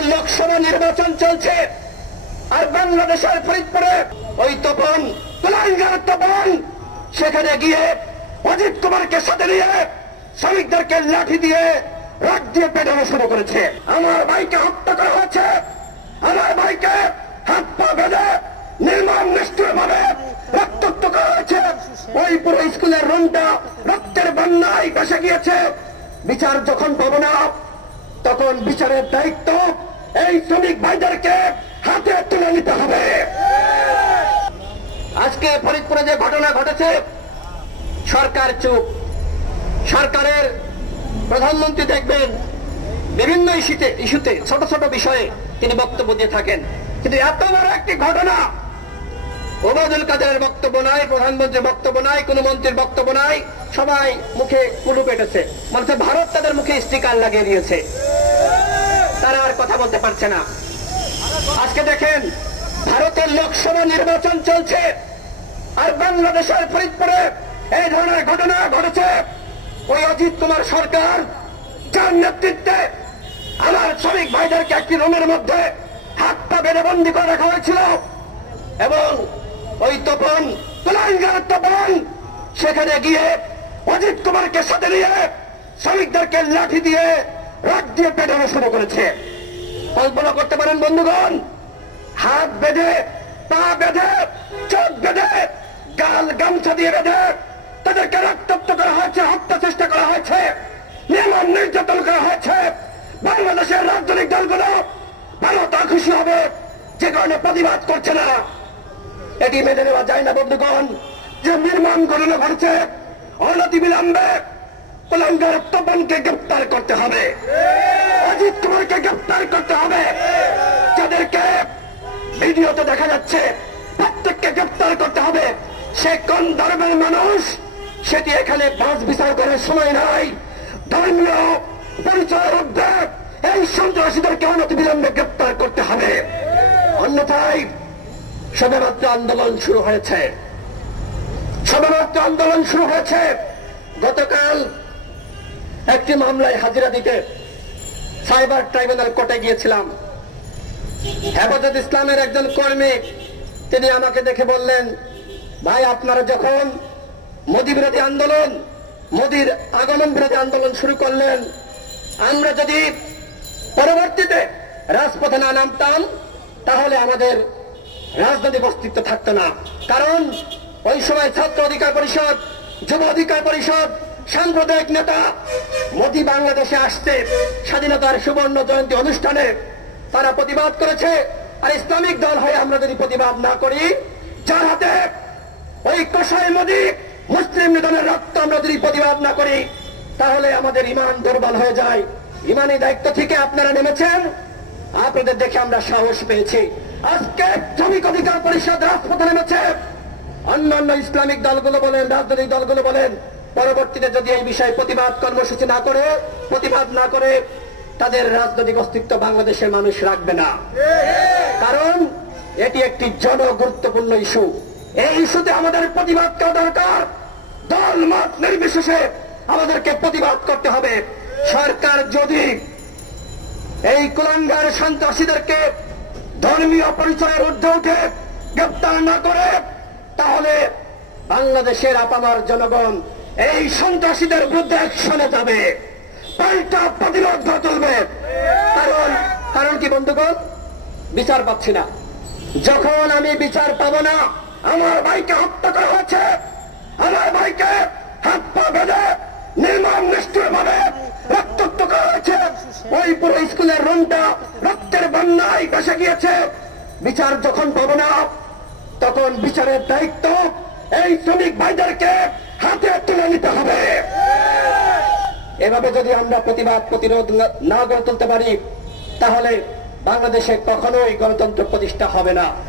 ভারতের লোকসভা নির্বাচন চলছে আর বাংলাদেশের ফরিদপুরে ওই তপন কুলাঙ্গার তপন সেখানে গিয়ে অজিত কুমারকে সাথে নিয়ে শ্রমিকদেরকে লাঠি দিয়ে রড দিয়ে পেটানো শুরু করেছে। আমার ভাইকে হত্যা করা হয়েছে, আমার ভাইকে হাত পা বেঁধে নির্মম নিষ্ঠুরভাবে রক্তাক্ত করা হয়েছে। ওই পুরো স্কুলের রুমটা রক্তের বন্যায় ভেসে গিয়েছে। বিচার যখন পাবো না তখন বিচারের দায়িত্ব এই শ্রমিক ভাইদেরকে হাতে তুলে নিতে হবে। আজকে ফরিদপুরে যে ঘটনা ঘটেছে, সরকার চুপ। সরকারের প্রধানমন্ত্রী দেখবেন বিভিন্ন ইস্যুতে ছোট ছোট বিষয়ে তিনি বক্তব্য দিয়ে থাকেন, কিন্তু এত বড় একটি ঘটনা ওবায়দুল কাদেরের বক্তব্য নাই, প্রধানমন্ত্রীর বক্তব্য নাই, কোন মন্ত্রীর বক্তব্য নাই, সবাই মুখে কুলু পেটেছে। মানে ভারত তাদের মুখে স্টিকার লাগিয়ে দিয়েছে, তারা আর কথা বলতে পারছে না। আজকে দেখেন ভারতের লোকসভা নির্বাচন চলছে আর বাংলাদেশের ফরিদপুরে এই ধরনের ঘটনা ঘটেছে। ওই অজিত কুমার সরকার যার নেতৃত্বে আমার শ্রমিক ভাইদেরকে একটি রুমের মধ্যে হাত পা বেঁধে বন্দী করে রাখা হয়েছিল এবং ওই তপন কুলাঙ্গার তপন সেখানে গিয়ে অজিত কুমারকে সাথে নিয়ে শ্রমিকদেরকে লাঠি দিয়ে রড দিয়ে পেটানো শুরু করেছে। কল্পনা করতে পারেন বন্ধুগণ, হাত বেঁধে, পা বেঁধে, চোখ বেঁধে, গাল গামছা দিয়ে বেঁধে তাদেরকে রক্তাক্ত করা হয়েছে, হত্যা চেষ্টা করা হয়েছে, নির্মম নির্যাতন করা হয়েছে। বাংলাদেশের রাজনৈতিক দলগুলো ভালো তা খুশি হবে, যে কারণে প্রতিবাদ করছে না। এটি মেনে নেওয়া যায় না বন্ধুগণ, যে নির্মম ঘটনা ঘটছে। অনতিবিলম্বে কুলাঙ্গার তপনকে গ্রেপ্তার করতে হবে, অজিত কুমারকে গ্রেপ্তার করতে হবে। যাদেরকে ভিডিওতে দেখা যাচ্ছে প্রত্যেককে গ্রেপ্তার করতে হবে। সে কোন ধর্মের মানুষ সেটি এখানে বাস বিচার করার সময় নাই। ধর্মীয় পরিচয়ের ঊর্ধ্বে এই সন্ত্রাসীদেরকে অনতিবিলম্বে গ্রেপ্তার করতে হবে, অন্যথায় সবেমাত্র আন্দোলন শুরু হয়েছে, সবেমাত্র আন্দোলন শুরু হয়েছে। গতকাল একটি মামলায় হাজিরা দিতে সাইবার ট্রাইব্যুনাল কোর্টে গিয়েছিলাম। হেফাজত ইসলামের একজন কর্মী তিনি আমাকে দেখে বললেন, ভাই আপনারা যখন মোদী বিরোধী আন্দোলন, মোদীর আগমন বিরোধী আন্দোলন শুরু করলেন, আমরা যদি পরবর্তীতে রাজপথে না নামতাম তাহলে আমাদের রাজনৈতিক অস্তিত্ব থাকতো না। কারণ ওই সময় ছাত্র অধিকার পরিষদ, যুব অধিকার পরিষদ, সাম্প্রদায়িক নেতা মোদী বাংলাদেশে আসতে স্বাধীনতার সুবর্ণ জয়ন্তী অনুষ্ঠানে তারা প্রতিবাদ করেছে। আর ইসলামিক দল হয়ে আমরা যদি প্রতিবাদ না করি, যার হাতে ওই কসাই মোদী মুসলিম নিধনের রক্ত আমরা যদি প্রতিবাদ না করি, তাহলে আমাদের ইমান দুর্বল হয়ে যায়। ইমানি দায়িত্ব থেকে আপনারা নেমেছেন, আপনাদের দেখে আমরা সাহস পেয়েছি। আজকে শ্রমিক অধিকার পরিষদ রাজপথে নেমেছে, অন্যান্য ইসলামিক দলগুলো বলেন, রাজনৈতিক দলগুলো বলেন, পরবর্তীতে যদি এই বিষয়ে প্রতিবাদ কর্মসূচি না করে, প্রতিবাদ না করে, তাদের রাজনৈতিক অস্তিত্ব বাংলাদেশের মানুষ রাখবে না। কারণ এটি একটি জনগুরুত্বপূর্ণ ইস্যু। এই ইস্যুতে আমাদের প্রতিবাদ করা দরকার। দল মত নির্বিশেষে আমাদেরকে প্রতিবাদ করতে হবে। সরকার যদি এই কুলাঙ্গার সন্ত্রাসীদেরকে ধর্মীয় পরিচয়ের ঊর্ধ্বে উঠে গ্রেপ্তার না করে, তাহলে বাংলাদেশের আপামর জনগণ এই সন্ত্রাসীদের বিরুদ্ধে অ্যাকশনে যাবে, পাল্টা প্রতিরোধ গড়ে তুলবে। কারণ কি বন্ধুগণ, বিচার পাচ্ছি না। যখন আমি বিচার পাবো না, আমার ভাইকে হত্যা করা হয়েছে, আমার ভাইকে হাত পা বেঁধে নির্মম নিষ্ঠুরভাবে রক্তাক্ত করা হয়েছে। ওই পুরো স্কুলের রুমটা রক্তের বন্যায় ভেসে গিয়েছে। বিচার যখন পাবো না তখন বিচারের দায়িত্ব এই শ্রমিক ভাইদেরকে হাতে তুলে নিতে হবে। এভাবে যদি আমরা প্রতিবাদ প্রতিরোধ না গড়ে তুলতে পারি, তাহলে বাংলাদেশে কখনোই গণতন্ত্র প্রতিষ্ঠা হবে না।